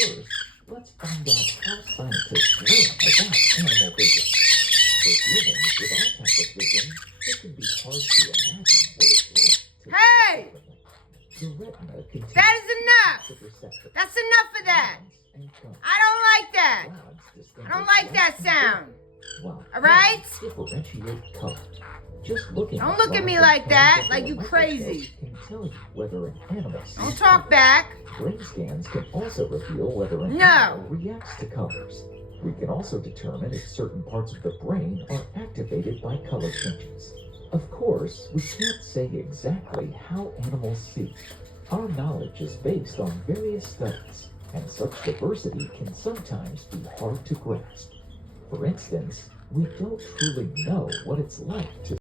First, let's find out how scientists learn about animal vision. For humans with our type of vision, it can be hard to imagine what it's like to Hey! the retina contains That is enough. of receptors. That's enough of that. And cones. I don't like that. Clouds I distinguish don't like light that from sound. dark, while All right? clouds differentiate color. Just looking Don't at look at clouds me and like cones that, under like a you microscope crazy. Can tell you whether an animal sees Don't talk color. back. Brain scans can also reveal whether an No. animal reacts to colors. We can also determine if certain parts of the brain are activated by color changes. Of course, we can't say exactly how animals see. Our knowledge is based on various studies, and such diversity can sometimes be hard to grasp. For instance, we don't truly know what it's like to